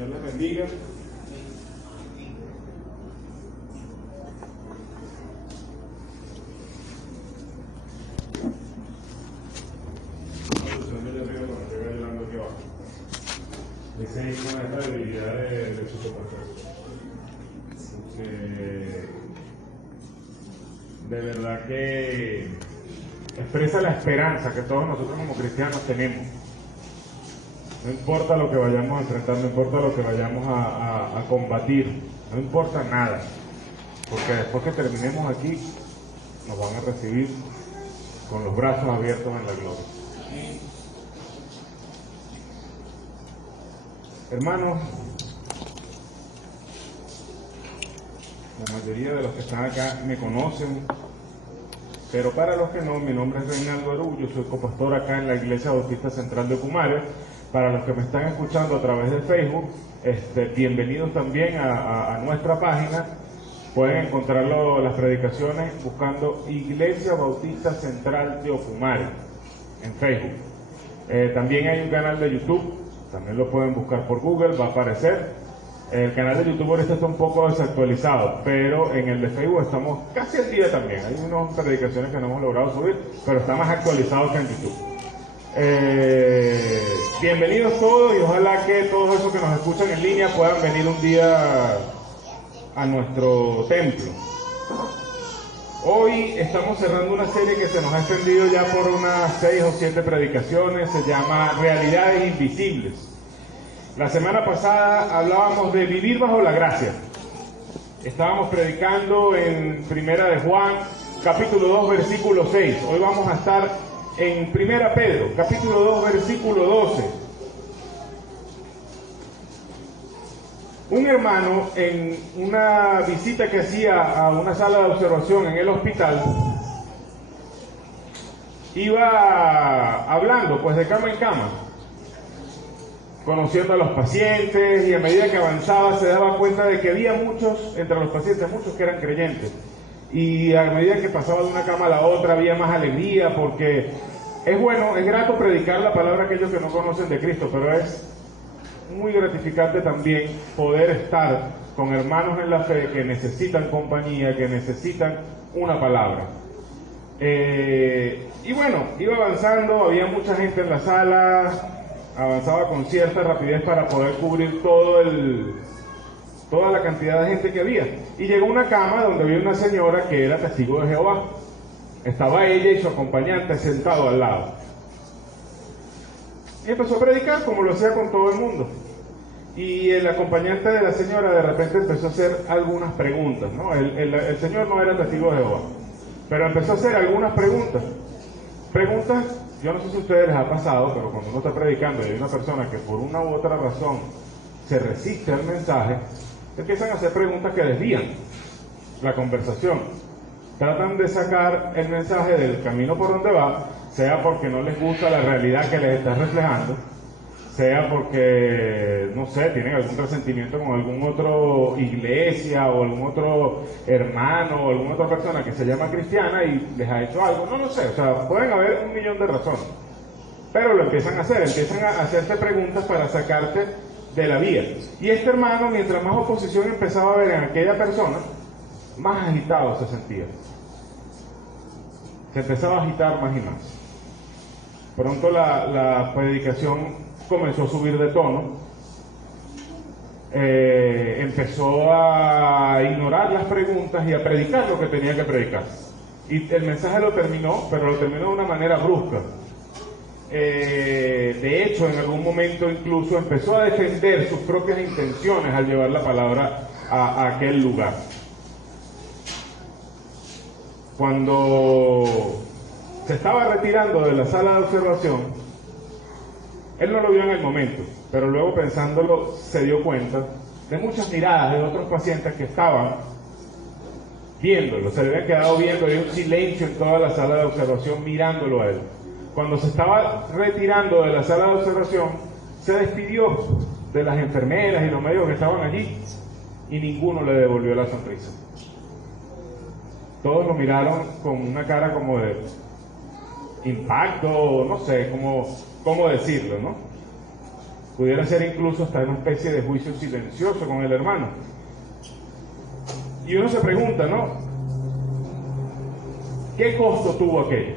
Señor les bendiga. Ese es una de las debilidades del superperfecto. De verdad que expresa la esperanza que todos nosotros como cristianos tenemos. No importa lo que vayamos a enfrentar, no importa lo que vayamos a combatir, no importa nada, porque después que terminemos aquí, nos van a recibir con los brazos abiertos en la gloria. Hermanos, la mayoría de los que están acá me conocen, pero para los que no, mi nombre es Reinaldo Arú, yo soy copastor acá en la Iglesia Bautista Central de Ocumare. Para los que me están escuchando a través de Facebook, bienvenidos también a nuestra página. Pueden encontrar las predicaciones buscando Iglesia Bautista Central de Ocumare en Facebook. También hay un canal de YouTube, también lo pueden buscar por Google, va a aparecer. El canal de YouTube ahorita está un poco desactualizado, pero en el de Facebook estamos casi al día también. Hay unas predicaciones que no hemos logrado subir, pero está más actualizado que en YouTube. Bienvenidos todos y ojalá que todos esos que nos escuchan en línea puedan venir un día a nuestro templo. Hoy estamos cerrando una serie que se nos ha extendido ya por unas 6 o 7 predicaciones, se llama Realidades Invisibles. La semana pasada hablábamos de vivir bajo la gracia. Estábamos predicando en Primera de Juan, capítulo 2, versículo 6. Hoy vamos a estar en Primera Pedro, capítulo 2, versículo 12. Un hermano, en una visita que hacía a una sala de observación en el hospital, iba hablando pues de cama en cama, conociendo a los pacientes, y a medida que avanzaba se daba cuenta de que había muchos, entre los pacientes, muchos que eran creyentes. Y a medida que pasaba de una cama a la otra había más alegría, porque es bueno, es grato predicar la palabra a aquellos que no conocen de Cristo, pero es muy gratificante también poder estar con hermanos en la fe que necesitan compañía, que necesitan una palabra. Y bueno, iba avanzando, había mucha gente en la sala, avanzaba con cierta rapidez para poder cubrir toda la cantidad de gente que había. Y llegó una cama donde había una señora que era testigo de Jehová. Estaba ella y su acompañante sentado al lado. Y empezó a predicar como lo hacía con todo el mundo. Y el acompañante de la señora de repente empezó a hacer algunas preguntas, ¿no? El señor no era testigo de Jehová, pero empezó a hacer algunas preguntas. Preguntas, yo no sé si a ustedes les ha pasado, pero cuando uno está predicando y hay una persona que por una u otra razón se resiste al mensaje, empiezan a hacer preguntas que desvían la conversación. Tratan de sacar el mensaje del camino por donde va, sea porque no les gusta la realidad que les está reflejando, sea porque, no sé, tienen algún resentimiento con algún otro iglesia o algún otro hermano o alguna otra persona que se llama cristiana y les ha hecho algo, no lo sé, o sea, pueden haber 1.000.000 de razones, pero lo empiezan a hacer, empiezan a hacerte preguntas para sacarte de la vía. Y este hermano, mientras más oposición empezaba a ver en aquella persona, más agitado se sentía. Se empezaba a agitar más y más. Pronto la predicación comenzó a subir de tono, empezó a ignorar las preguntas y a predicar lo que tenía que predicar. Y el mensaje lo terminó, pero lo terminó de una manera brusca. De hecho, en algún momento incluso empezó a defender sus propias intenciones al llevar la palabra a aquel lugar. Cuando se estaba retirando de la sala de observación, él no lo vio en el momento, pero luego pensándolo se dio cuenta de muchas miradas de otros pacientes que estaban viéndolo, se le había quedado viendo, había un silencio en toda la sala de observación mirándolo a él. Cuando se estaba retirando de la sala de observación, se despidió de las enfermeras y los médicos que estaban allí y ninguno le devolvió la sonrisa. Todos lo miraron con una cara como de impacto, no sé cómo decirlo, ¿no? pudiera ser incluso hasta una especie de juicio silencioso con el hermano. Y uno se pregunta, ¿no? ¿Qué costo tuvo aquello?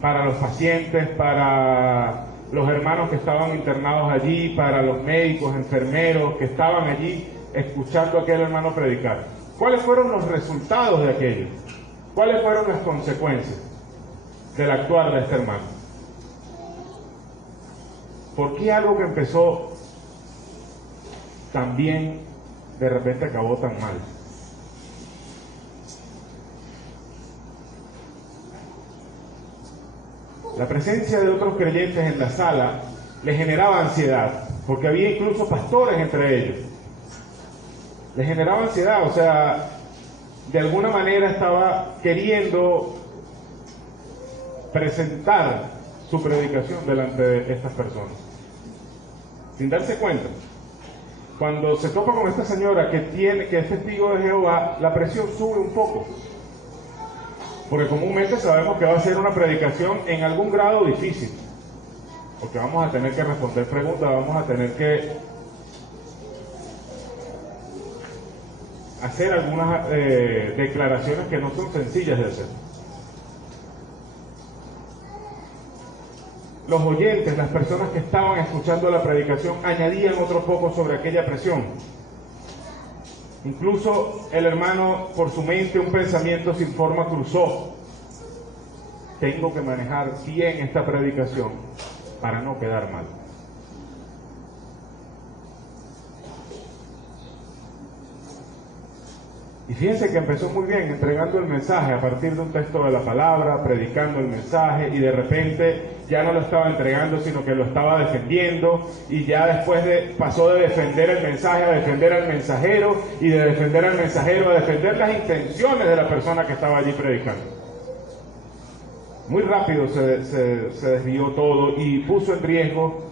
Para los pacientes, para los hermanos que estaban internados allí, para los médicos, enfermeros que estaban allí escuchando a aquel hermano predicar. ¿Cuáles fueron los resultados de aquello? ¿Cuáles fueron las consecuencias del actuar de este hermano? ¿Por qué algo que empezó tan bien, de repente acabó tan mal? La presencia de otros creyentes en la sala le generaba ansiedad, porque había incluso pastores entre ellos. Le generaba ansiedad, o sea, de alguna manera estaba queriendo presentar su predicación delante de estas personas, sin darse cuenta. Cuando se topa con esta señora que es testigo de Jehová, la presión sube un poco, porque comúnmente sabemos que va a ser una predicación en algún grado difícil, porque vamos a tener que responder preguntas, vamos a tener que hacer algunas declaraciones que no son sencillas de hacer. Los oyentes, las personas que estaban escuchando la predicación, añadían otro poco sobre aquella presión. Incluso el hermano, por su mente, un pensamiento sin forma cruzó: tengo que manejar bien esta predicación para no quedar mal. Y fíjense que empezó muy bien entregando el mensaje a partir de un texto de la palabra, predicando el mensaje, y de repente ya no lo estaba entregando, sino que lo estaba defendiendo, y ya después pasó de defender el mensaje a defender al mensajero, y de defender al mensajero a defender las intenciones de la persona que estaba allí predicando. Muy rápido se desvió todo y puso en riesgo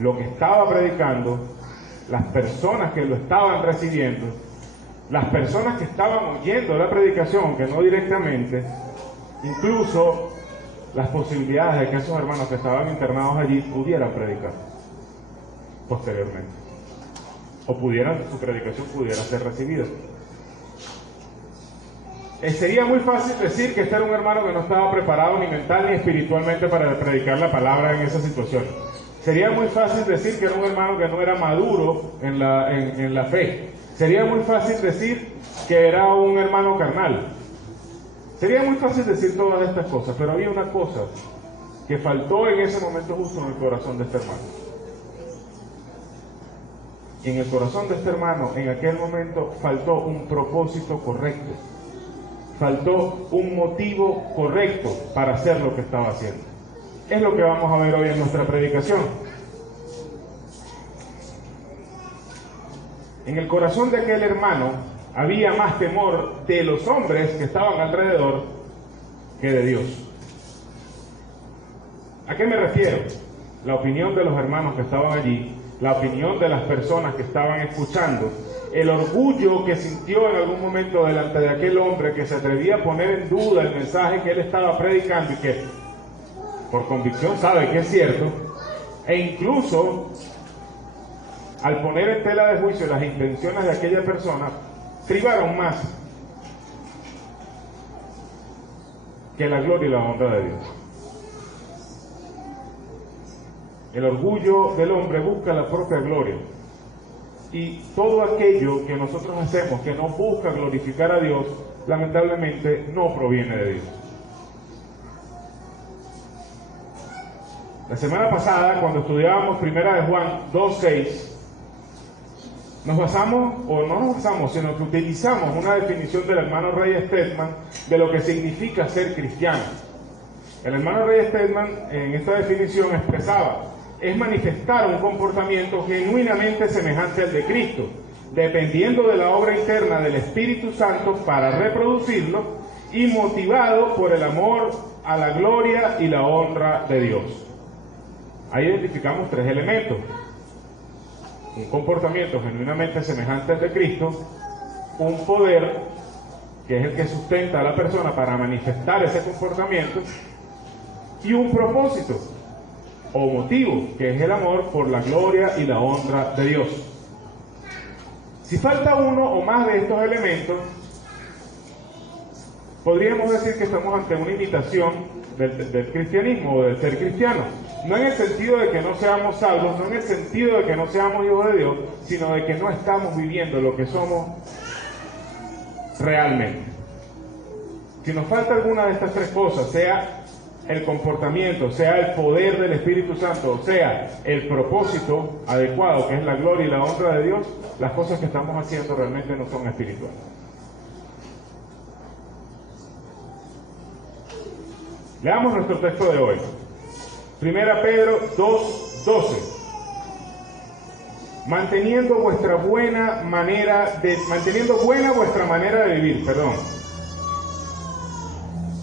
lo que estaba predicando, las personas que lo estaban recibiendo, las personas que estaban oyendo la predicación, que no directamente, incluso las posibilidades de que esos hermanos que estaban internados allí pudieran predicar posteriormente, o su predicación pudiera ser recibida. Sería muy fácil decir que este era un hermano que no estaba preparado ni mental ni espiritualmente para predicar la palabra en esa situación. Sería muy fácil decir que era un hermano que no era maduro en la fe. Sería muy fácil decir que era un hermano carnal. Sería muy fácil decir todas estas cosas, pero había una cosa que faltó en ese momento justo en el corazón de este hermano. Y en el corazón de este hermano, en aquel momento, faltó un propósito correcto. Faltó un motivo correcto para hacer lo que estaba haciendo. Es lo que vamos a ver hoy en nuestra predicación. En el corazón de aquel hermano había más temor de los hombres que estaban alrededor que de Dios. ¿A qué me refiero? La opinión de los hermanos que estaban allí, la opinión de las personas que estaban escuchando, el orgullo que sintió en algún momento delante de aquel hombre que se atrevía a poner en duda el mensaje que él estaba predicando y que por convicción sabe que es cierto, e incluso al poner en tela de juicio las intenciones de aquella persona, privaron más que la gloria y la honra de Dios. El orgullo del hombre busca la propia gloria, y todo aquello que nosotros hacemos que no busca glorificar a Dios, lamentablemente no proviene de Dios. La semana pasada, cuando estudiábamos 1 de Juan 2:6, nos basamos, o no nos basamos, sino que utilizamos una definición del hermano Ray Stedman de lo que significa ser cristiano. El hermano Ray Stedman en esta definición expresaba: es manifestar un comportamiento genuinamente semejante al de Cristo, dependiendo de la obra interna del Espíritu Santo para reproducirlo y motivado por el amor a la gloria y la honra de Dios. Ahí identificamos tres elementos: un comportamiento genuinamente semejante al de Cristo, un poder, que es el que sustenta a la persona para manifestar ese comportamiento, y un propósito, o motivo, que es el amor por la gloria y la honra de Dios. Si falta uno o más de estos elementos, podríamos decir que estamos ante una imitación del cristianismo o del ser cristiano. No en el sentido de que no seamos salvos, no en el sentido de que no seamos hijos de Dios, sino de que no estamos viviendo lo que somos realmente. Si nos falta alguna de estas tres cosas, sea el comportamiento, sea el poder del Espíritu Santo, sea el propósito adecuado, que es la gloria y la honra de Dios, las cosas que estamos haciendo realmente no son espirituales. Leamos nuestro texto de hoy. 1 Pedro 2:12. Manteniendo buena vuestra manera de vivir,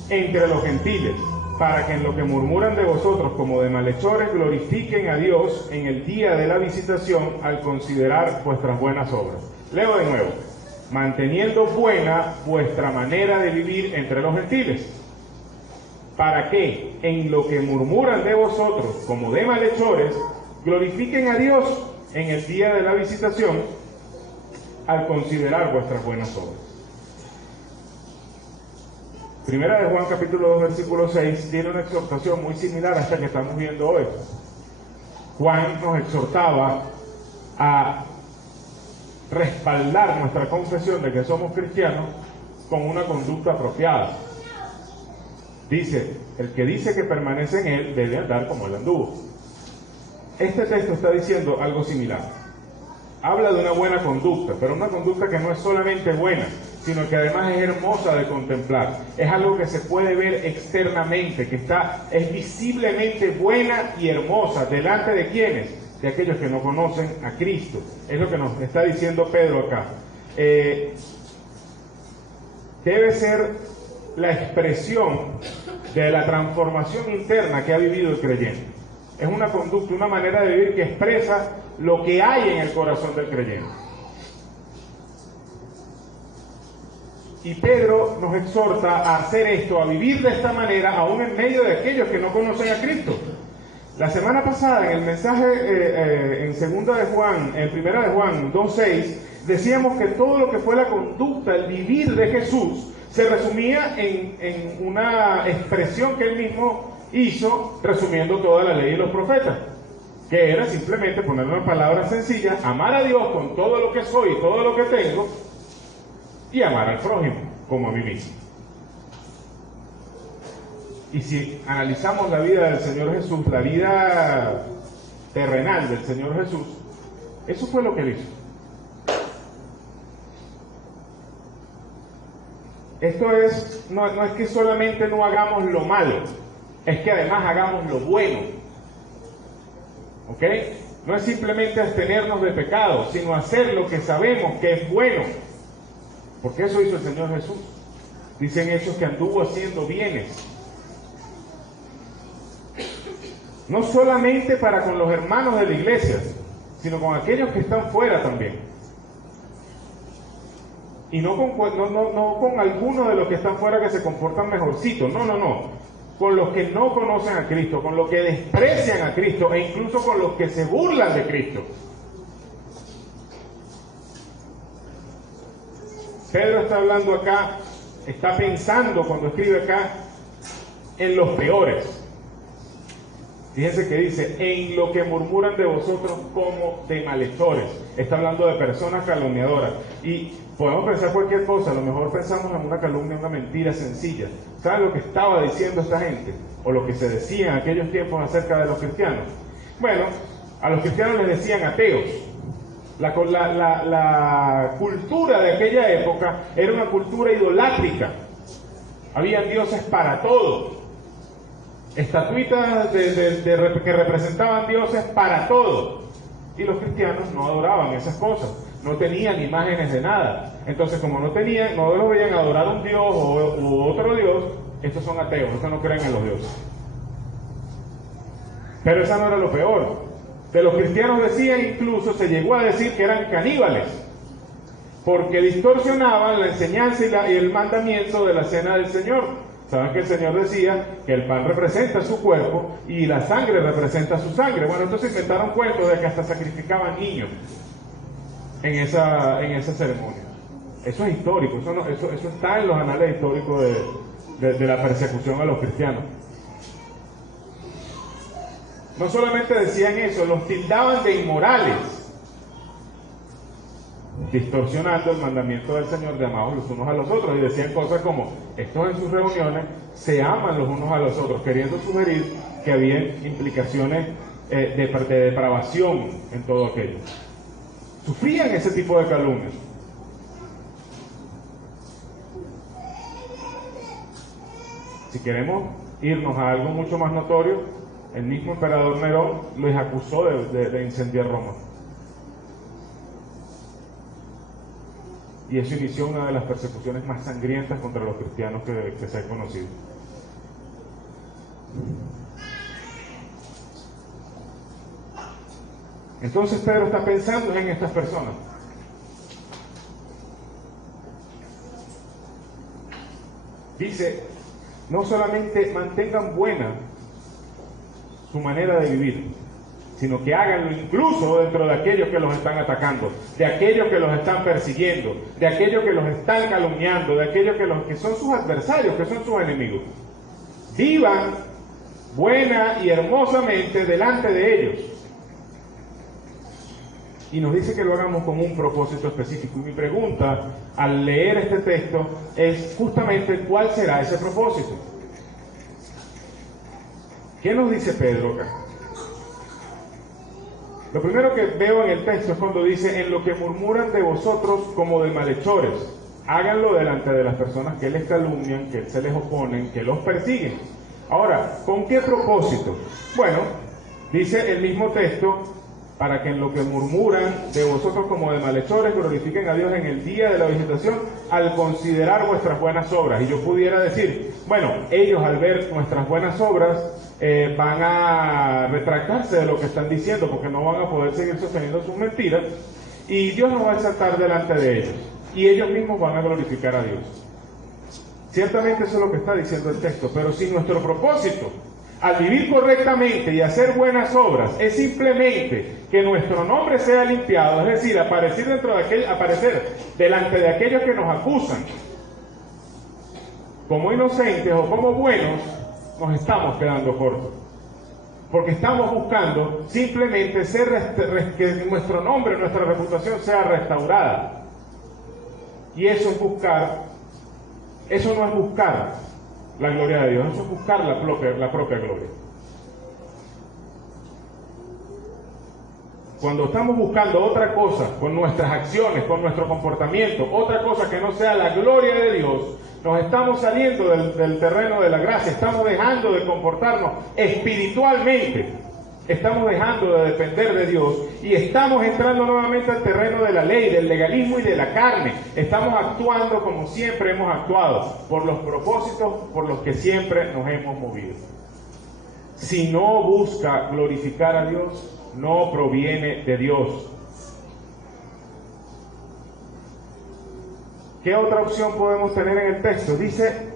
entre los gentiles, para que en lo que murmuran de vosotros como de malhechores glorifiquen a Dios en el día de la visitación al considerar vuestras buenas obras. Leo de nuevo. Manteniendo buena vuestra manera de vivir entre los gentiles, para que en lo que murmuran de vosotros como de malhechores glorifiquen a Dios en el día de la visitación al considerar vuestras buenas obras. Primera de Juan capítulo 2 versículo 6 tiene una exhortación muy similar a esta que estamos viendo hoy. Juan nos exhortaba a respaldar nuestra confesión de que somos cristianos con una conducta apropiada. Dice, el que dice que permanece en él debe andar como él anduvo. Este texto está diciendo algo similar. Habla de una buena conducta, pero una conducta que no es solamente buena, sino que además es hermosa de contemplar. Es algo que se puede ver externamente, que es visiblemente buena y hermosa. ¿Delante de quiénes? De aquellos que no conocen a Cristo. Es lo que nos está diciendo Pedro acá. Debe ser la expresión de la transformación interna que ha vivido el creyente. Es una conducta, una manera de vivir que expresa lo que hay en el corazón del creyente. Y Pedro nos exhorta a hacer esto, a vivir de esta manera, aún en medio de aquellos que no conocen a Cristo. La semana pasada, en el mensaje en 1 de Juan 2:6, decíamos que todo lo que fue la conducta, el vivir de Jesús, se resumía en una expresión que él mismo hizo, resumiendo toda la ley y los profetas, que era simplemente, ponerlo en palabras sencillas, amar a Dios con todo lo que soy y todo lo que tengo, y amar al prójimo como a mí mismo. Y si analizamos la vida del Señor Jesús, la vida terrenal del Señor Jesús, eso fue lo que él hizo. Esto es, no es que solamente no hagamos lo malo, es que además hagamos lo bueno. ¿Ok? No es simplemente abstenernos de pecado, sino hacer lo que sabemos que es bueno. Porque eso hizo el Señor Jesús. Dicen Hechos que anduvo haciendo bienes. No solamente para con los hermanos de la iglesia, sino con aquellos que están fuera también. Y no con algunos de los que están fuera que se comportan mejorcito, no. Con los que no conocen a Cristo, con los que desprecian a Cristo e incluso con los que se burlan de Cristo. Pedro está hablando acá, está pensando cuando escribe acá en los peores. Fíjense que dice, en lo que murmuran de vosotros como de malhechores. Está hablando de personas calumniadoras. Y podemos pensar cualquier cosa, a lo mejor pensamos en una calumnia, una mentira sencilla. ¿Saben lo que estaba diciendo esta gente? O lo que se decía en aquellos tiempos acerca de los cristianos. Bueno, a los cristianos les decían ateos. La cultura de aquella época era una cultura idolátrica. Habían dioses para todo. Estatuitas que representaban dioses para todo. Y los cristianos no adoraban esas cosas, no tenían imágenes de nada. Entonces, como no los veían adorar a un dios u otro dios, estos son ateos, estos no creen en los dioses. Pero eso no era lo peor. De los cristianos decían, incluso se llegó a decir que eran caníbales, porque distorsionaban la enseñanza y el mandamiento de la cena del Señor. Saben que el Señor decía que el pan representa su cuerpo y la sangre representa su sangre. Bueno, entonces inventaron cuentos de que hasta sacrificaban niños en esa ceremonia. Eso es histórico, eso está en los anales históricos de la persecución a los cristianos. No solamente decían eso, los tildaban de inmorales, distorsionando el mandamiento del Señor de amaos los unos a los otros, y decían cosas como: estos en sus reuniones se aman los unos a los otros, queriendo sugerir que había implicaciones de depravación en todo aquello. Sufrían ese tipo de calumnias. Si queremos irnos a algo mucho más notorio, el mismo emperador Nerón los acusó de incendiar Roma. Y eso inició una de las persecuciones más sangrientas contra los cristianos que se ha conocido. Entonces Pedro está pensando en estas personas. Dice: no solamente mantengan buena su manera de vivir, sino que háganlo incluso dentro de aquellos que los están atacando, de aquellos que los están persiguiendo, de aquellos que los están calumniando, de aquellos que son sus adversarios, que son sus enemigos. Vivan buena y hermosamente delante de ellos. Y nos dice que lo hagamos con un propósito específico. Y mi pregunta al leer este texto es justamente: ¿cuál será ese propósito? ¿Qué nos dice Pedro acá? Lo primero que veo en el texto es cuando dice: en lo que murmuran de vosotros como de malhechores, háganlo delante de las personas que les calumnian, que se les oponen, que los persiguen. Ahora, ¿con qué propósito? Bueno, dice el mismo texto: para que en lo que murmuran de vosotros como de malhechores glorifiquen a Dios en el día de la visitación, al considerar vuestras buenas obras. Y yo pudiera decir: bueno, ellos al ver nuestras buenas obras van a retractarse de lo que están diciendo, porque no van a poder seguir sosteniendo sus mentiras, y Dios nos va a exaltar delante de ellos, y ellos mismos van a glorificar a Dios. Ciertamente eso es lo que está diciendo el texto, pero si nuestro propósito al vivir correctamente y hacer buenas obras es simplemente que nuestro nombre sea limpiado, es decir, aparecer delante de aquellos que nos acusan como inocentes o como buenos, nos estamos quedando cortos, porque estamos buscando simplemente que nuestro nombre, nuestra reputación sea restaurada, y eso no es buscar la gloria de Dios, eso es buscar la propia gloria. Cuando estamos buscando otra cosa con nuestras acciones, con nuestro comportamiento, otra cosa que no sea la gloria de Dios, nos estamos saliendo del terreno de la gracia, estamos dejando de comportarnos espiritualmente, estamos dejando de depender de Dios y estamos entrando nuevamente al terreno de la ley, del legalismo y de la carne. Estamos actuando como siempre hemos actuado, por los propósitos por los que siempre nos hemos movido. Si no busca glorificar a Dios, no proviene de Dios. ¿Qué otra opción podemos tener en el texto? Dice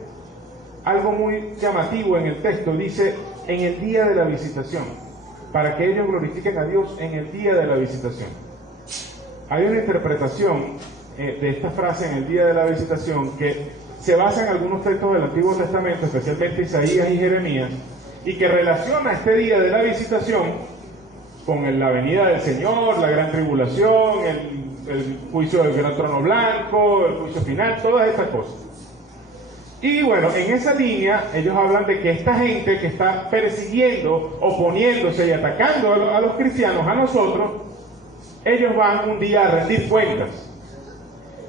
algo muy llamativo en el texto, dice: en el día de la visitación, para que ellos glorifiquen a Dios en el día de la visitación. Hay una interpretación de esta frase, en el día de la visitación, que se basa en algunos textos del Antiguo Testamento, especialmente Isaías y Jeremías, y que relaciona este día de la visitación con la venida del Señor, la gran tribulación, el juicio del gran trono blanco, el juicio final, todas estas cosas. Y bueno, en esa línea ellos hablan de que esta gente que está persiguiendo, oponiéndose y atacando a los cristianos, a nosotros, ellos van un día a rendir cuentas.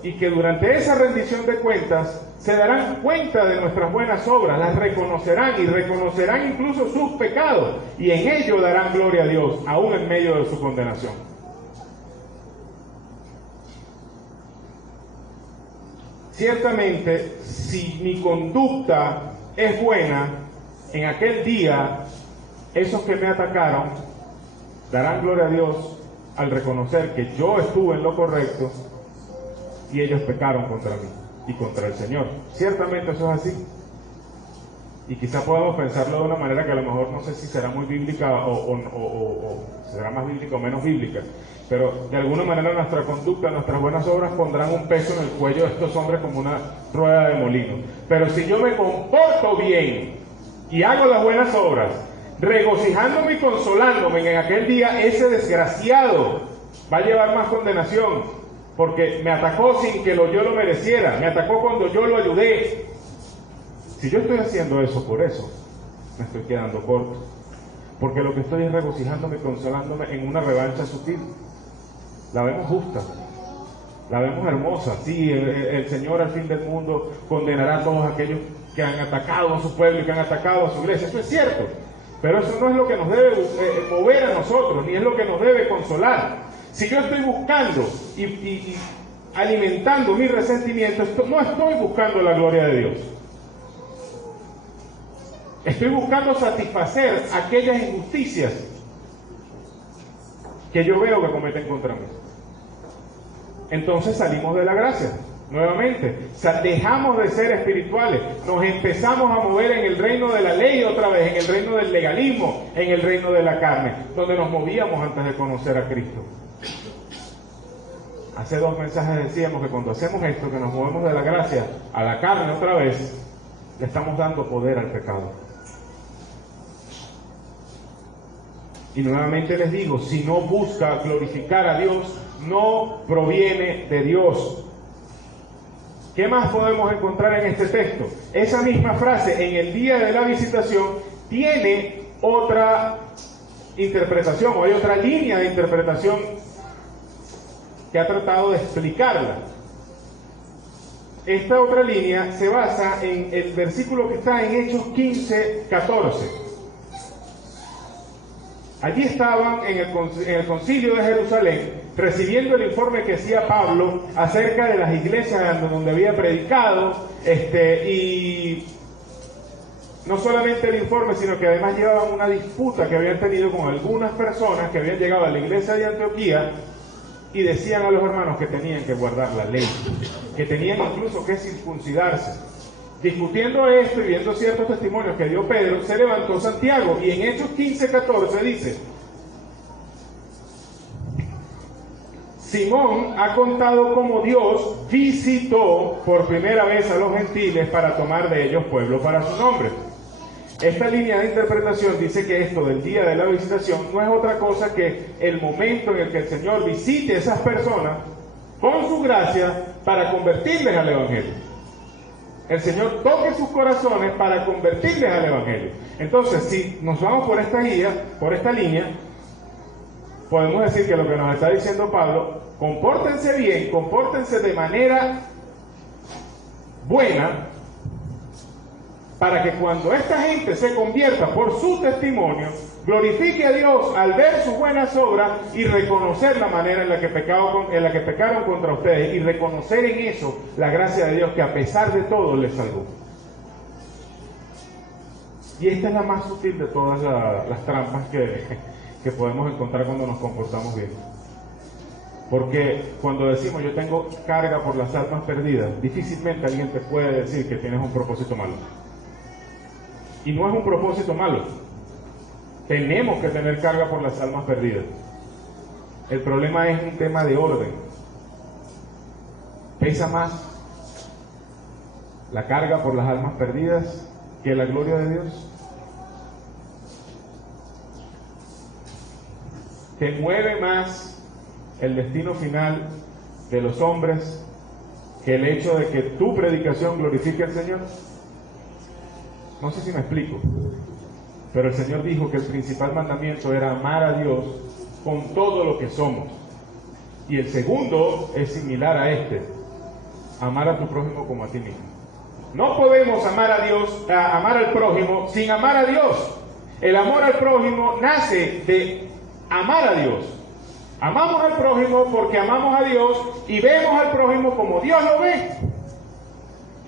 Y que durante esa rendición de cuentas se darán cuenta de nuestras buenas obras, las reconocerán y reconocerán incluso sus pecados, y en ello darán gloria a Dios, aún en medio de su condenación. Ciertamente, si mi conducta es buena, en aquel día, esos que me atacaron darán gloria a Dios al reconocer que yo estuve en lo correcto y ellos pecaron contra mí y contra el Señor. Ciertamente eso es así. Y quizá podamos pensarlo de una manera que a lo mejor no sé si será muy bíblica o será más bíblica o menos bíblica, pero de alguna manera nuestra conducta, nuestras buenas obras pondrán un peso en el cuello de estos hombres como una rueda de molino. Pero si yo me comporto bien y hago las buenas obras, regocijándome y consolándome en aquel día, ese desgraciado va a llevar más condenación, porque me atacó sin que yo lo mereciera, me atacó cuando yo lo ayudé. Si yo estoy haciendo eso por eso, me estoy quedando corto, porque lo que estoy es regocijándome y consolándome en una revancha sutil. La vemos justa, la vemos hermosa. Sí, el Señor al fin del mundo condenará a todos aquellos que han atacado a su pueblo y que han atacado a su iglesia. Eso es cierto, pero eso no es lo que nos debe mover a nosotros, ni es lo que nos debe consolar. Si yo estoy buscando y alimentando mi resentimiento, no estoy buscando la gloria de Dios. Estoy buscando satisfacer aquellas injusticias que yo veo que cometen contra mí. Entonces salimos de la gracia, nuevamente. Dejamos de ser espirituales, nos empezamos a mover en el reino de la ley otra vez, en el reino del legalismo, en el reino de la carne, donde nos movíamos antes de conocer a Cristo. Hace 2 mensajes decíamos que cuando hacemos esto, que nos movemos de la gracia a la carne otra vez, le estamos dando poder al pecado. Y nuevamente les digo, si no busca glorificar a Dios, no proviene de Dios. ¿Qué más podemos encontrar en este texto? Esa misma frase, en el día de la visitación, tiene otra interpretación, o hay otra línea de interpretación que ha tratado de explicarla. Esta otra línea se basa en el versículo que está en Hechos 15:14. Allí estaban en el concilio de Jerusalén, recibiendo el informe que hacía Pablo acerca de las iglesias donde había predicado, y no solamente el informe, sino que además llevaban una disputa que habían tenido con algunas personas que habían llegado a la iglesia de Antioquía y decían a los hermanos que tenían que guardar la ley, que tenían incluso que circuncidarse. Discutiendo esto y viendo ciertos testimonios que dio Pedro, se levantó Santiago y en Hechos 15:14 dice: Simón ha contado cómo Dios visitó por primera vez a los gentiles para tomar de ellos pueblo para su nombre. Esta línea de interpretación dice que esto del día de la visitación no es otra cosa que el momento en el que el Señor visite a esas personas con su gracia para convertirles al Evangelio. El Señor toque sus corazones para convertirles al Evangelio. Entonces, si nos vamos por esta guía, por esta línea, podemos decir que lo que nos está diciendo Pablo, compórtense bien, compórtense de manera buena, para que cuando esta gente se convierta por su testimonio, glorifique a Dios al ver sus buenas obras y reconocer la manera en la que pecaron contra ustedes, y reconocer en eso la gracia de Dios que a pesar de todo les salvó. Y esta es la más sutil de todas las trampas que podemos encontrar cuando nos comportamos bien. Porque cuando decimos yo tengo carga por las almas perdidas, difícilmente alguien te puede decir que tienes un propósito malo. Y no es un propósito malo. Tenemos que tener carga por las almas perdidas. El problema es un tema de orden. Pesa más la carga por las almas perdidas que la gloria de Dios. ¿Te mueve más el destino final de los hombres que el hecho de que tu predicación glorifique al Señor? No sé si me explico, pero el Señor dijo que el principal mandamiento era amar a Dios con todo lo que somos. Y el segundo es similar a este: amar a tu prójimo como a ti mismo. No podemos amar a Dios, amar al prójimo sin amar a Dios. El amor al prójimo nace de amar a Dios. Amamos al prójimo porque amamos a Dios y vemos al prójimo como Dios lo ve.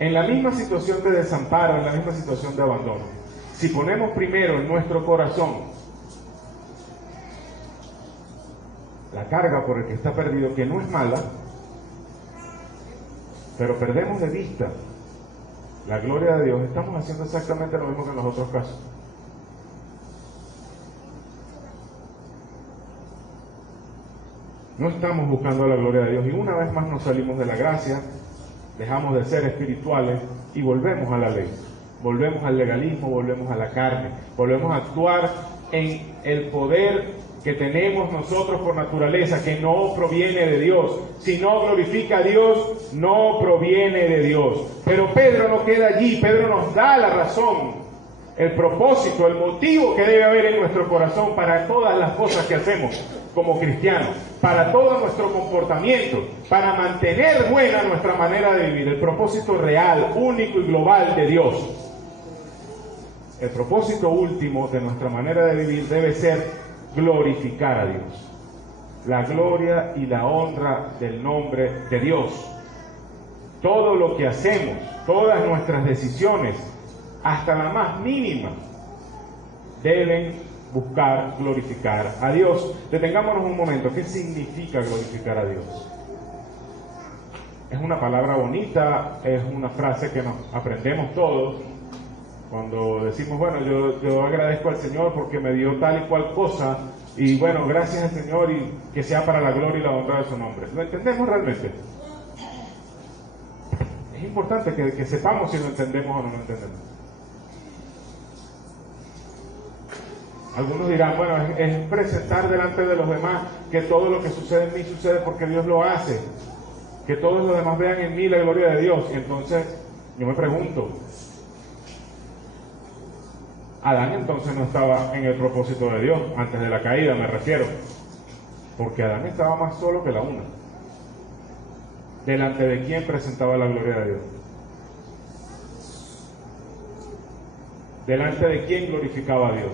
En la misma situación de desamparo, en la misma situación de abandono, si ponemos primero en nuestro corazón la carga por el que está perdido, que no es mala, pero perdemos de vista la gloria de Dios, estamos haciendo exactamente lo mismo que en los otros casos. No estamos buscando la gloria de Dios y una vez más nos salimos de la gracia, dejamos de ser espirituales y volvemos a la ley. Volvemos al legalismo, volvemos a la carne, volvemos a actuar en el poder que tenemos nosotros por naturaleza, que no proviene de Dios. Si no glorifica a Dios, no proviene de Dios. Pero Pedro no queda allí, Pedro nos da la razón, el propósito, el motivo que debe haber en nuestro corazón para todas las cosas que hacemos como cristianos, para todo nuestro comportamiento, para mantener buena nuestra manera de vivir, el propósito real, único y global de Dios. El propósito último de nuestra manera de vivir debe ser glorificar a Dios. La gloria y la honra del nombre de Dios. Todo lo que hacemos, todas nuestras decisiones, hasta la más mínima, deben buscar glorificar a Dios. Detengámonos un momento. ¿Qué significa glorificar a Dios? Es una palabra bonita, es una frase que nos aprendemos todos. Cuando decimos, bueno, yo agradezco al Señor porque me dio tal y cual cosa, y bueno, gracias al Señor y que sea para la gloria y la honra de su nombre. ¿Lo entendemos realmente? Es importante que sepamos si lo entendemos o no lo entendemos. Algunos dirán, bueno, es presentar delante de los demás que todo lo que sucede en mí sucede porque Dios lo hace, que todos los demás vean en mí la gloria de Dios. Y entonces yo me pregunto, Adán entonces no estaba en el propósito de Dios, antes de la caída me refiero, porque Adán estaba más solo que la una. ¿Delante de quién presentaba la gloria de Dios? ¿Delante de quién glorificaba a Dios?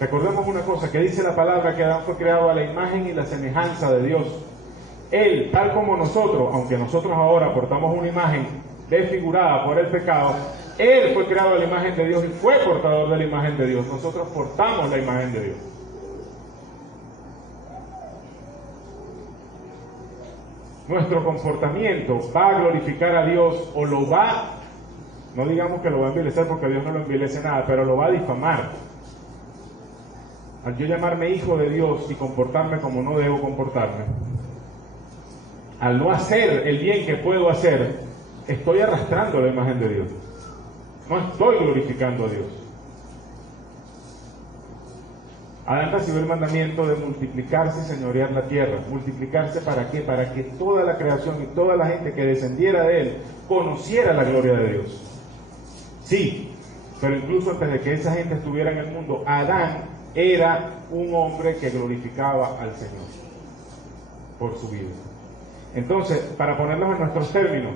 Recordemos una cosa, que dice la palabra que Adán fue creado a la imagen y la semejanza de Dios. Él, tal como nosotros, aunque nosotros ahora portamos una imagen desfigurada por el pecado, Él fue creado a la imagen de Dios y fue portador de la imagen de Dios. Nosotros portamos la imagen de Dios. Nuestro comportamiento va a glorificar a Dios o lo va, no digamos que lo va a envilecer porque Dios no lo envilece nada, pero lo va a difamar. Al yo llamarme hijo de Dios y comportarme como no debo comportarme, al no hacer el bien que puedo hacer, estoy arrastrando la imagen de Dios. No estoy glorificando a Dios. Adán recibió el mandamiento de multiplicarse y señorear la tierra. ¿Multiplicarse para qué? Para que toda la creación y toda la gente que descendiera de él conociera la gloria de Dios. Sí, pero incluso antes de que esa gente estuviera en el mundo, Adán era un hombre que glorificaba al Señor por su vida. Entonces, para ponernos en nuestros términos,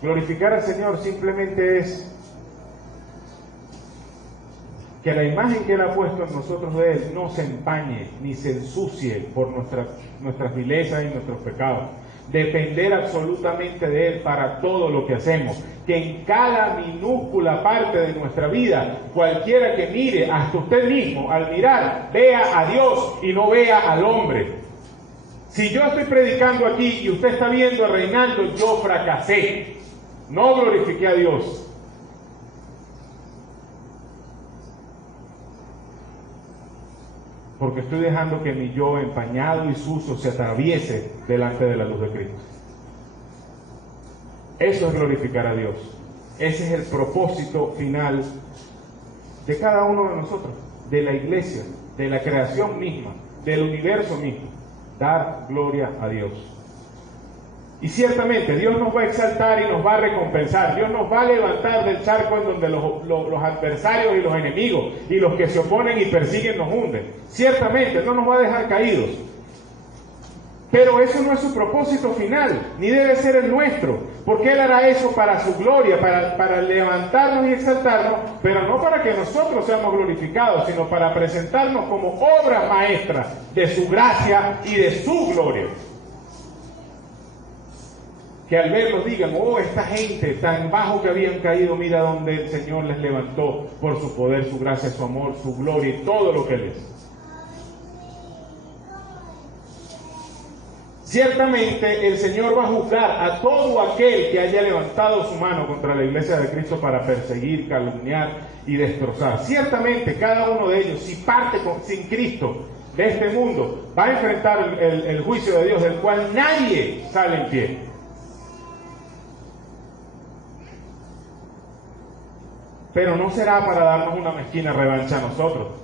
glorificar al Señor simplemente es que la imagen que Él ha puesto en nosotros de Él no se empañe ni se ensucie por nuestras vilezas y nuestros pecados. Depender absolutamente de Él para todo lo que hacemos. Que en cada minúscula parte de nuestra vida, cualquiera que mire, hasta usted mismo, al mirar, vea a Dios y no vea al hombre. Si yo estoy predicando aquí y usted está viendo a Reinaldo, yo fracasé. No glorifiqué a Dios. Porque estoy dejando que mi yo empañado y sucio se atraviese delante de la luz de Cristo. Eso es glorificar a Dios. Ese es el propósito final de cada uno de nosotros, de la iglesia, de la creación misma, del universo mismo. Dar gloria a Dios. Y ciertamente Dios nos va a exaltar y nos va a recompensar. Dios nos va a levantar del charco en donde los adversarios y los enemigos y los que se oponen y persiguen nos hunden. Ciertamente no nos va a dejar caídos. Pero eso no es su propósito final, ni debe ser el nuestro, porque Él hará eso para su gloria, para levantarnos y exaltarnos, pero no para que nosotros seamos glorificados, sino para presentarnos como obras maestras de su gracia y de su gloria. Que al verlos digan, oh, esta gente tan bajo que habían caído, mira donde el Señor les levantó por su poder, su gracia, su amor, su gloria y todo lo que Él es. Ciertamente el Señor va a juzgar a todo aquel que haya levantado su mano contra la iglesia de Cristo para perseguir, calumniar y destrozar. Ciertamente cada uno de ellos, si parte sin Cristo de este mundo, va a enfrentar el juicio de Dios, del cual nadie sale en pie. Pero no será para darnos una mezquina revancha a nosotros.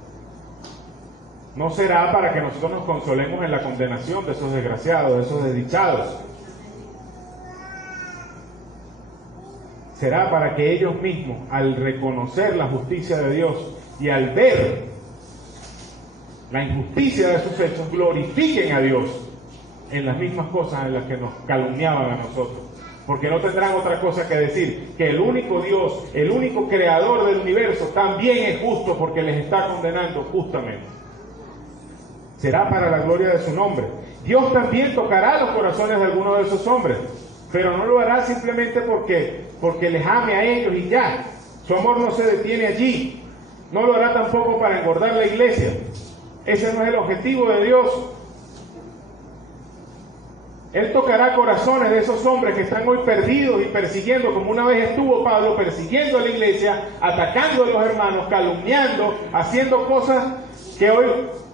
No será para que nosotros nos consolemos en la condenación de esos desgraciados, de esos desdichados. Será para que ellos mismos, al reconocer la justicia de Dios y al ver la injusticia de sus hechos, glorifiquen a Dios en las mismas cosas en las que nos calumniaban a nosotros. Porque no tendrán otra cosa que decir, que el único Dios, el único creador del universo, también es justo porque les está condenando justamente. Será para la gloria de su nombre. Dios también tocará los corazones de algunos de esos hombres, pero no lo hará simplemente porque les ame a ellos y ya. Su amor no se detiene allí. No lo hará tampoco para engordar la iglesia. Ese no es el objetivo de Dios. Él tocará corazones de esos hombres que están hoy perdidos y persiguiendo, como una vez estuvo Pablo, persiguiendo a la iglesia, atacando a los hermanos, calumniando, haciendo cosas que hoy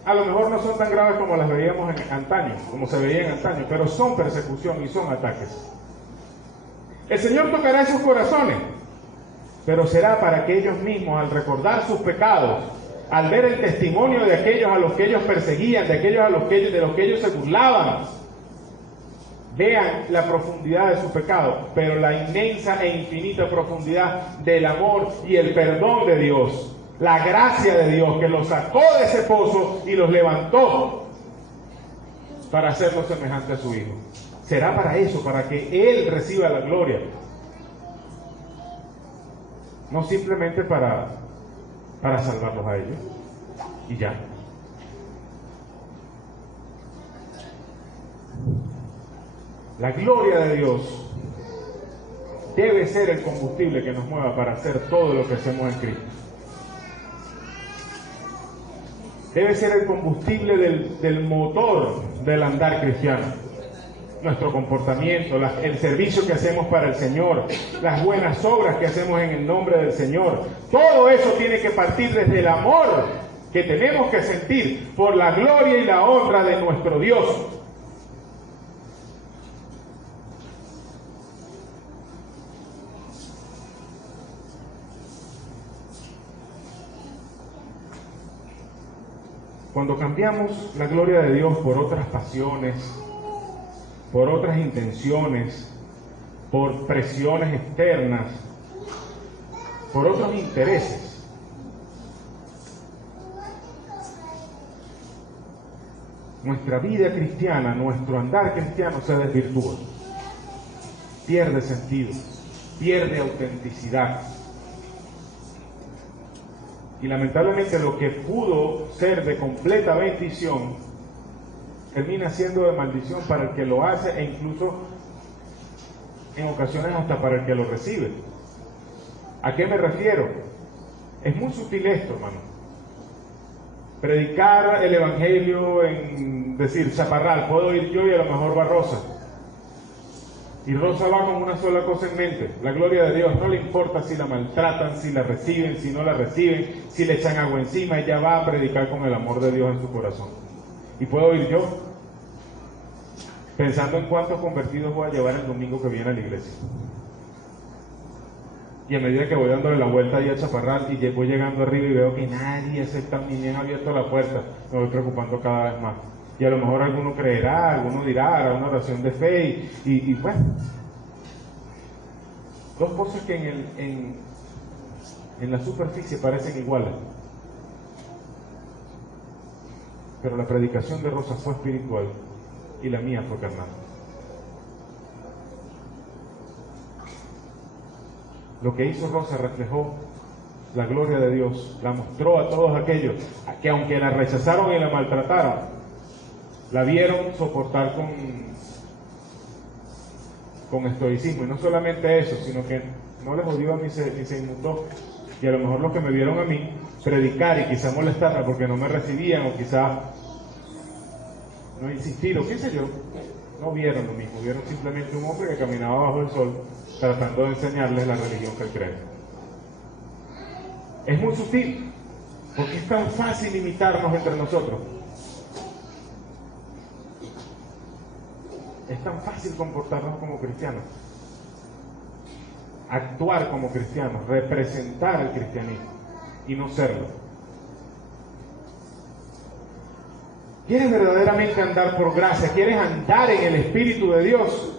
a lo mejor no son tan graves como las veíamos en antaño, como se veía en antaño, pero son persecución y son ataques. El Señor tocará esos corazones, pero será para que ellos mismos, al recordar sus pecados, al ver el testimonio de aquellos a los que ellos perseguían, de los que ellos se burlaban, vean la profundidad de su pecado, pero la inmensa e infinita profundidad del amor y el perdón de Dios, la gracia de Dios que los sacó de ese pozo y los levantó para hacerlos semejante a su Hijo. Será para eso, para que Él reciba la gloria, no simplemente para salvarlos a ellos y ya. La gloria de Dios debe ser el combustible que nos mueva para hacer todo lo que hacemos en Cristo. Debe ser el combustible del motor del andar cristiano. Nuestro comportamiento, el servicio que hacemos para el Señor, las buenas obras que hacemos en el nombre del Señor. Todo eso tiene que partir desde el amor que tenemos que sentir por la gloria y la honra de nuestro Dios. Cuando cambiamos la gloria de Dios por otras pasiones, por otras intenciones, por presiones externas, por otros intereses, nuestra vida cristiana, nuestro andar cristiano se desvirtúa, pierde sentido, pierde autenticidad. Y lamentablemente lo que pudo ser de completa bendición termina siendo de maldición para el que lo hace e incluso en ocasiones hasta para el que lo recibe. ¿A qué me refiero? Es muy sutil esto, hermano. Predicar el evangelio en decir Chaparral, puedo ir yo y a lo mejor va Rosa. Y Rosa va con una sola cosa en mente, la gloria de Dios. No le importa si la maltratan, si la reciben, si no la reciben, si le echan agua encima, ella va a predicar con el amor de Dios en su corazón. Y puedo ir yo pensando en cuántos convertidos voy a llevar el domingo que viene a la iglesia. Y a medida que voy dándole la vuelta ahí a Chaparral y voy llegando arriba y veo que nadie acepta ni bien abierto la puerta, me voy preocupando cada vez más. Y a lo mejor alguno creerá, alguno dirá, hará una oración de fe y bueno. Dos cosas que en la superficie parecen iguales. Pero la predicación de Rosa fue espiritual y la mía fue carnal. Lo que hizo Rosa reflejó la gloria de Dios, la mostró a todos aquellos que aunque la rechazaron y la maltrataron, la vieron soportar con estoicismo. Y no solamente eso, sino que no les odió ni se inmutó. Y a lo mejor los que me vieron a mí predicar y quizá molestarme porque no me recibían o quizá no insistir o qué sé yo, no vieron lo mismo, vieron simplemente un hombre que caminaba bajo el sol tratando de enseñarles la religión que él cree. Es muy sutil, porque es tan fácil imitarnos entre nosotros. Es tan fácil comportarnos como cristianos, actuar como cristianos, representar el cristianismo y no serlo. ¿Quieres verdaderamente andar por gracia? ¿Quieres andar en el Espíritu de Dios?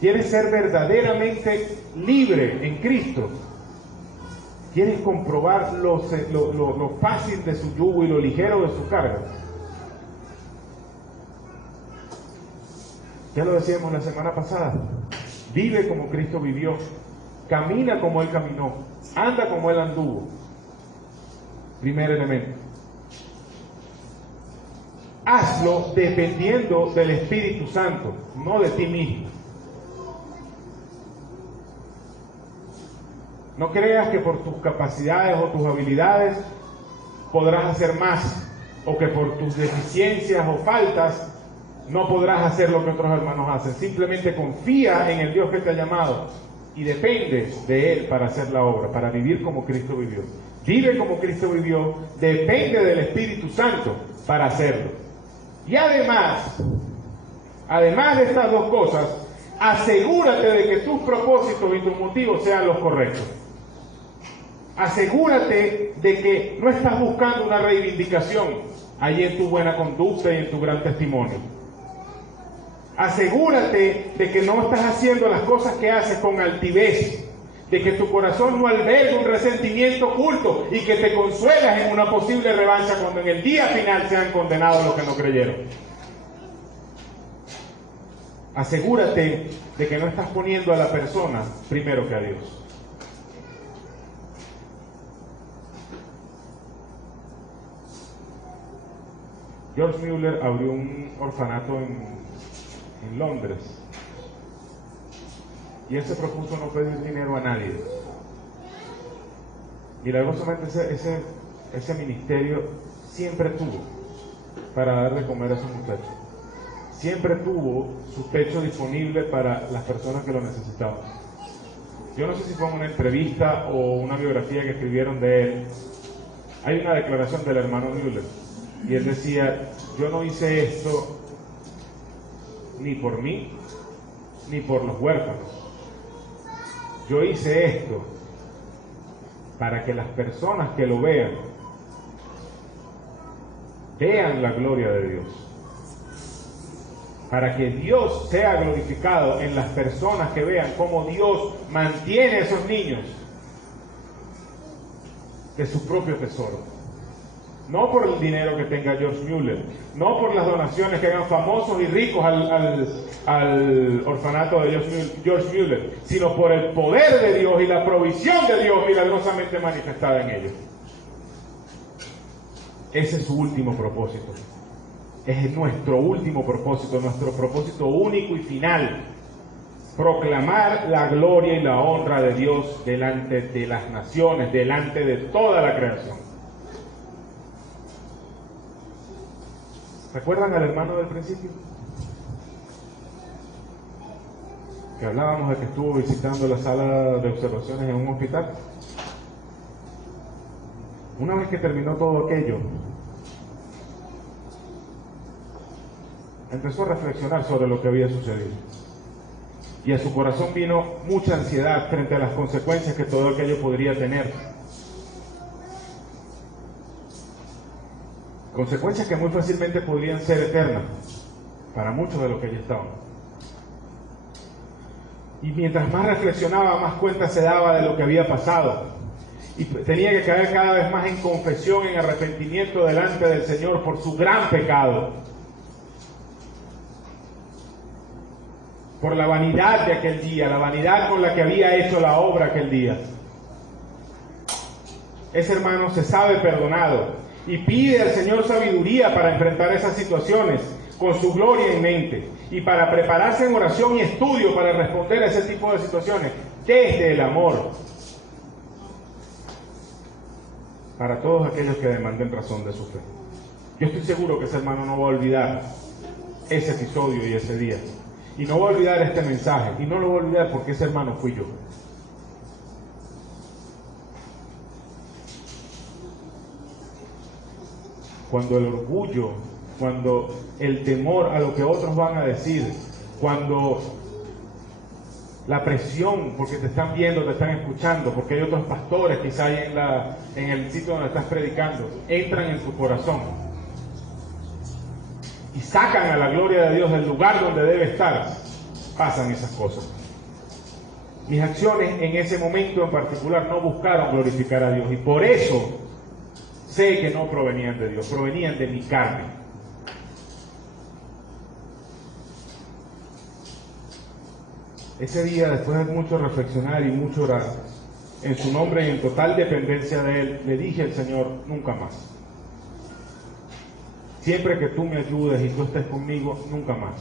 ¿Quieres ser verdaderamente libre en Cristo? ¿Quieres comprobar lo fácil de su yugo y lo ligero de su carga? Ya lo decíamos la semana pasada. Vive como Cristo vivió. Camina como Él caminó. Anda como Él anduvo. Primer elemento. Hazlo dependiendo del Espíritu Santo, no de ti mismo. No creas que por tus capacidades o tus habilidades podrás hacer más, o que por tus deficiencias o faltas no podrás hacer lo que otros hermanos hacen. Simplemente confía en el Dios que te ha llamado y depende de Él para hacer la obra, para vivir como Cristo vivió. Vive como Cristo vivió, depende del Espíritu Santo para hacerlo. Y además de estas dos cosas, asegúrate de que tus propósitos y tus motivos sean los correctos. Asegúrate de que no estás buscando una reivindicación allí en tu buena conducta y en tu gran testimonio. Asegúrate de que no estás haciendo las cosas que haces con altivez, de que tu corazón no albergue un resentimiento oculto y que te consuelas en una posible revancha cuando en el día final sean condenados los que no creyeron. Asegúrate de que no estás poniendo a la persona primero que a Dios. George Mueller abrió un orfanato en Londres. Y él se propuso no pedir dinero a nadie. Milagrosamente ese ministerio siempre tuvo para dar de comer a sus muchachos. Siempre tuvo su techo disponible para las personas que lo necesitaban. Yo no sé si fue una entrevista o una biografía que escribieron de él. Hay una declaración del hermano Mueller. Y él decía, yo no hice esto ni por mí, ni por los huérfanos. Yo hice esto para que las personas que lo vean la gloria de Dios. Para que Dios sea glorificado en las personas que vean cómo Dios mantiene a esos niños de su propio tesoro. No por el dinero que tenga George Mueller, no por las donaciones que hagan famosos y ricos al orfanato de George Mueller, sino por el poder de Dios y la provisión de Dios milagrosamente manifestada en ellos. Ese es su último propósito. Es nuestro último propósito, nuestro propósito único y final. Proclamar la gloria y la honra de Dios delante de las naciones, delante de toda la creación. ¿Recuerdan al hermano del principio? Que hablábamos de que estuvo visitando la sala de observaciones en un hospital. Una vez que terminó todo aquello, empezó a reflexionar sobre lo que había sucedido. Y a su corazón vino mucha ansiedad frente a las consecuencias que todo aquello podría tener. Consecuencias que muy fácilmente podrían ser eternas para muchos de los que allí estaban. Y mientras más reflexionaba, más cuenta se daba de lo que había pasado. Y tenía que caer cada vez más en confesión, en arrepentimiento delante del Señor por su gran pecado. Por la vanidad de aquel día, la vanidad con la que había hecho la obra aquel día. Ese hermano se sabe perdonado y pide al Señor sabiduría para enfrentar esas situaciones con su gloria en mente y para prepararse en oración y estudio para responder a ese tipo de situaciones desde el amor para todos aquellos que demanden razón de su fe. Yo estoy seguro que ese hermano no va a olvidar ese episodio y ese día. Y no voy a olvidar este mensaje, y no lo voy a olvidar porque ese hermano fui yo. Cuando el orgullo, cuando el temor a lo que otros van a decir, cuando la presión, porque te están viendo, te están escuchando, porque hay otros pastores quizá ahí en el sitio donde estás predicando, entran en tu corazón y sacan a la gloria de Dios del lugar donde debe estar, pasan esas cosas. Mis acciones en ese momento en particular no buscaron glorificar a Dios, y por eso sé que no provenían de Dios, provenían de mi carne. Ese día, después de mucho reflexionar y mucho orar, en su nombre y en total dependencia de Él, le dije al Señor: nunca más. Siempre que tú me ayudes y tú estés conmigo, nunca más.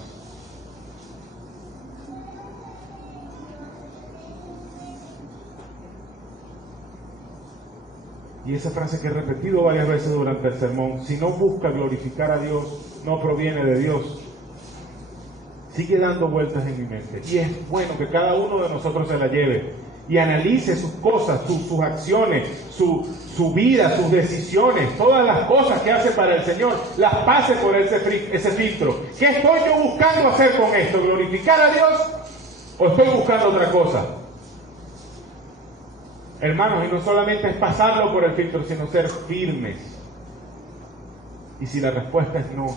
Y esa frase que he repetido varias veces durante el sermón: si no busca glorificar a Dios, no proviene de Dios, sigue dando vueltas en mi mente. Y es bueno que cada uno de nosotros se la lleve y analice sus cosas, sus acciones, su vida, sus decisiones, todas las cosas que hace para el Señor, las pase por ese filtro. ¿Qué estoy yo buscando hacer con esto? ¿Glorificar a Dios o estoy buscando otra cosa? Hermanos, y no solamente es pasarlo por el filtro, sino ser firmes. Y si la respuesta es no,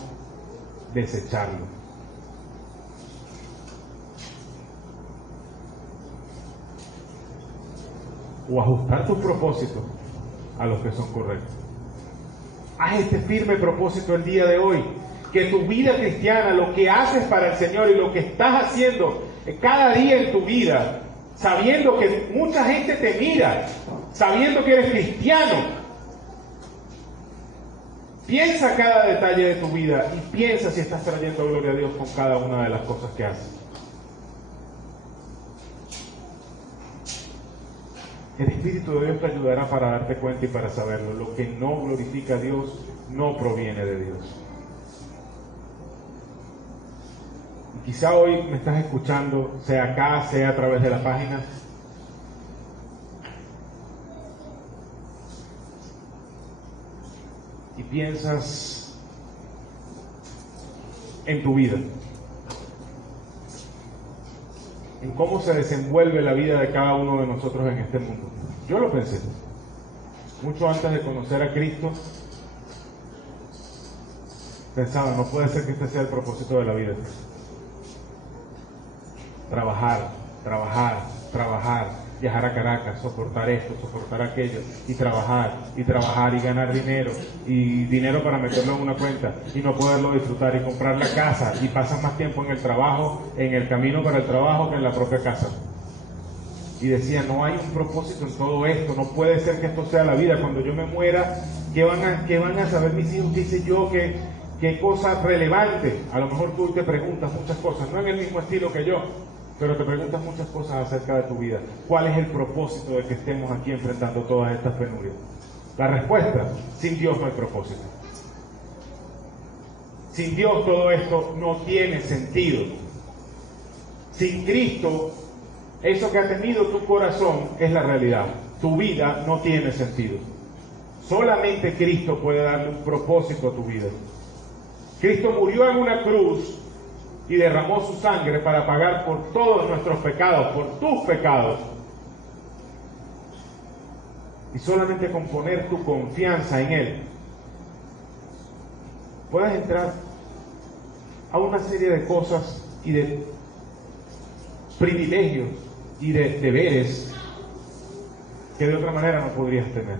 desecharlo. O ajustar tus propósitos a los que son correctos. Haz este firme propósito el día de hoy, que tu vida cristiana, lo que haces para el Señor y lo que estás haciendo cada día en tu vida, sabiendo que mucha gente te mira, sabiendo que eres cristiano, piensa cada detalle de tu vida y piensa si estás trayendo gloria a Dios con cada una de las cosas que haces. El Espíritu de Dios te ayudará para darte cuenta y para saberlo. Lo que no glorifica a Dios no proviene de Dios. Y quizá hoy me estás escuchando, sea acá, sea a través de la página, y piensas en tu vida, en cómo se desenvuelve la vida de cada uno de nosotros en este mundo. Yo lo pensé. Mucho antes de conocer a Cristo, pensaba: no puede ser que este sea el propósito de la vida. Trabajar, trabajar, trabajar, viajar a Caracas, soportar esto, soportar aquello, y trabajar, y ganar dinero, y dinero para meterlo en una cuenta, y no poderlo disfrutar, y comprar la casa, y pasas más tiempo en el trabajo, en el camino para el trabajo, que en la propia casa. Y decía: no hay un propósito en todo esto, no puede ser que esto sea la vida. Cuando yo me muera, ¿qué van a saber mis hijos? ¿Qué hice yo? ¿Qué cosa relevante? A lo mejor tú te preguntas muchas cosas, no en el mismo estilo que yo, pero te preguntas muchas cosas acerca de tu vida. ¿Cuál es el propósito de que estemos aquí enfrentando todas estas penurias? La respuesta: sin Dios no hay propósito. Sin Dios todo esto no tiene sentido. Sin Cristo, eso que ha tenido tu corazón es la realidad. Tu vida no tiene sentido. Solamente Cristo puede darle un propósito a tu vida. Cristo murió en una cruz y derramó su sangre para pagar por todos nuestros pecados, por tus pecados. Y solamente con poner tu confianza en Él, puedes entrar a una serie de cosas y de privilegios y de deberes que de otra manera no podrías tener.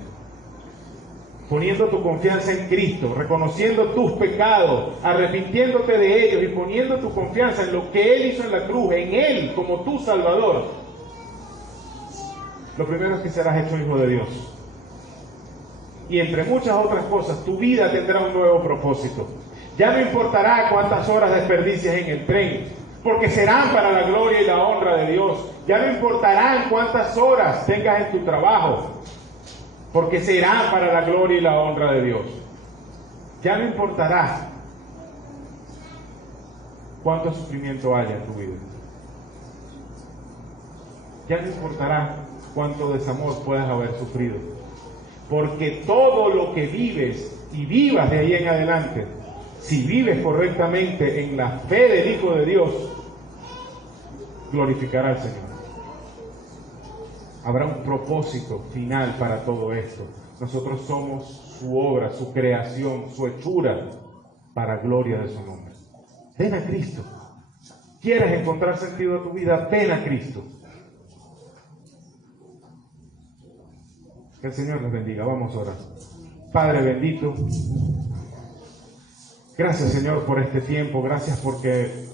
Poniendo tu confianza en Cristo, reconociendo tus pecados, arrepintiéndote de ellos y poniendo tu confianza en lo que Él hizo en la cruz, en Él como tu Salvador, lo primero es que serás hecho hijo de Dios. Y entre muchas otras cosas, tu vida tendrá un nuevo propósito. Ya no importará cuántas horas desperdicias en el tren, porque serán para la gloria y la honra de Dios. Ya no importarán cuántas horas tengas en tu trabajo, porque serán para la gloria y la honra de Dios. Ya no importará cuánto sufrimiento haya en tu vida. Ya no importará cuánto desamor puedas haber sufrido, porque todo lo que vives y vivas de ahí en adelante, si vives correctamente en la fe del Hijo de Dios, glorificará al Señor. Habrá un propósito final para todo esto. Nosotros somos su obra, su creación, su hechura, para gloria de su nombre. Ven a Cristo. ¿Quieres encontrar sentido a tu vida? Ven a Cristo. Que el Señor les bendiga. Vamos a orar. Padre bendito, gracias Señor por este tiempo. Gracias porque